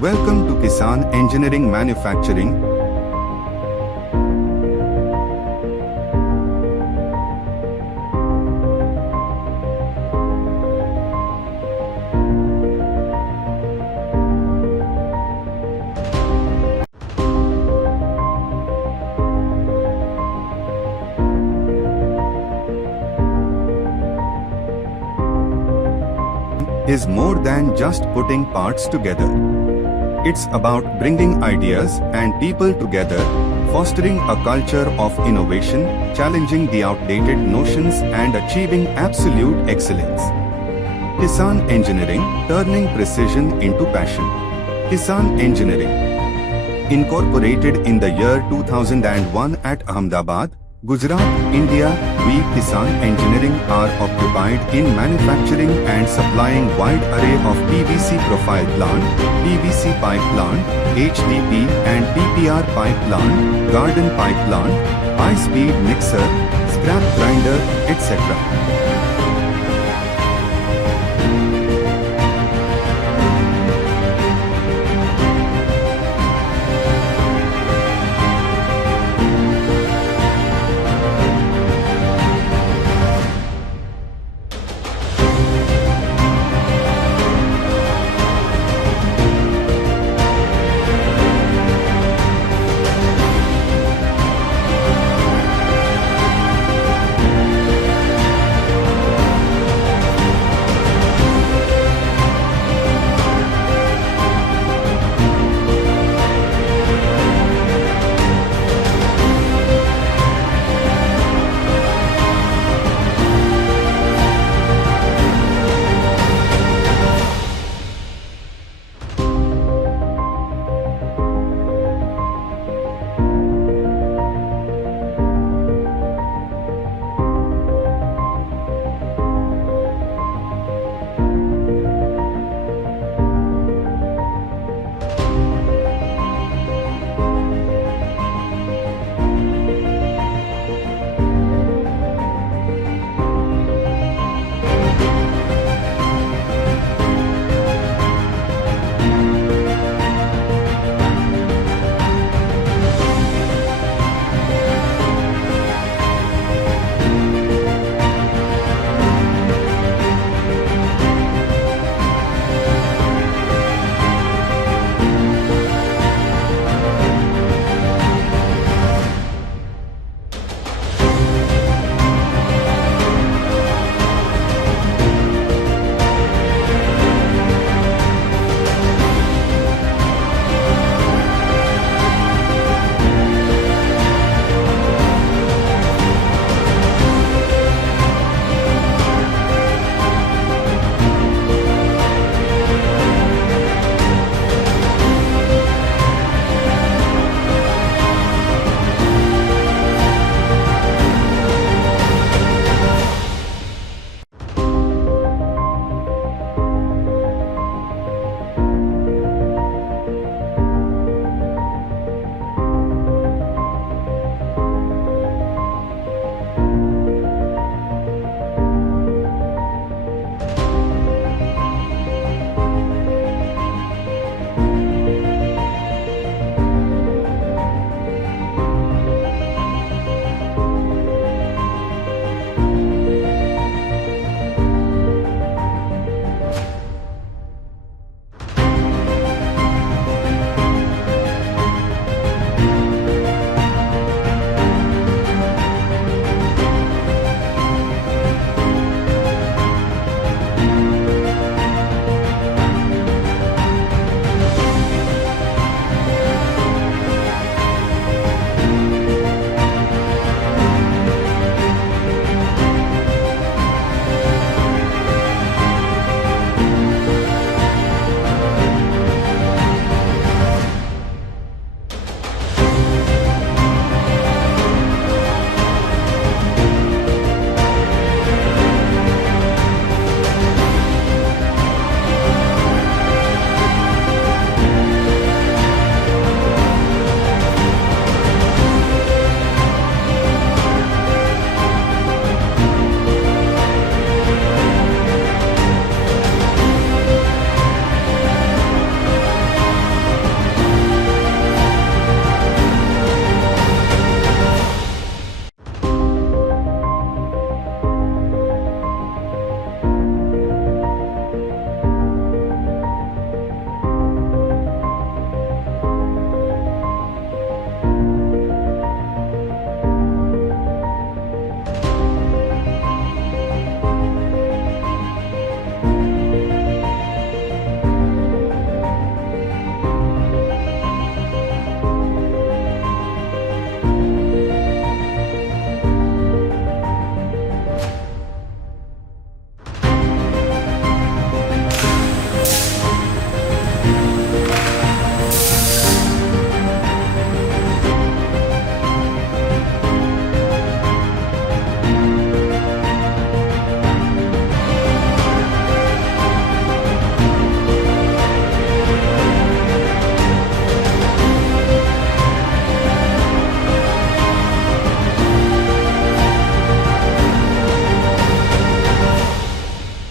Welcome to Kisan Engineering Manufacturing. Is more than just putting parts together. It's about bringing ideas and people together, fostering a culture of innovation, challenging the outdated notions and achieving absolute excellence. Kisan Engineering, turning precision into passion. Kisan Engineering, incorporated in the year 2001 at Ahmedabad, Gujarat, India, we Kisan Engineering are occupied in manufacturing and supplying wide array of PVC profile plant, PVC pipe plant, HDP and PPR pipe plant, garden pipe plant, high-speed mixer, scrap grinder, etc.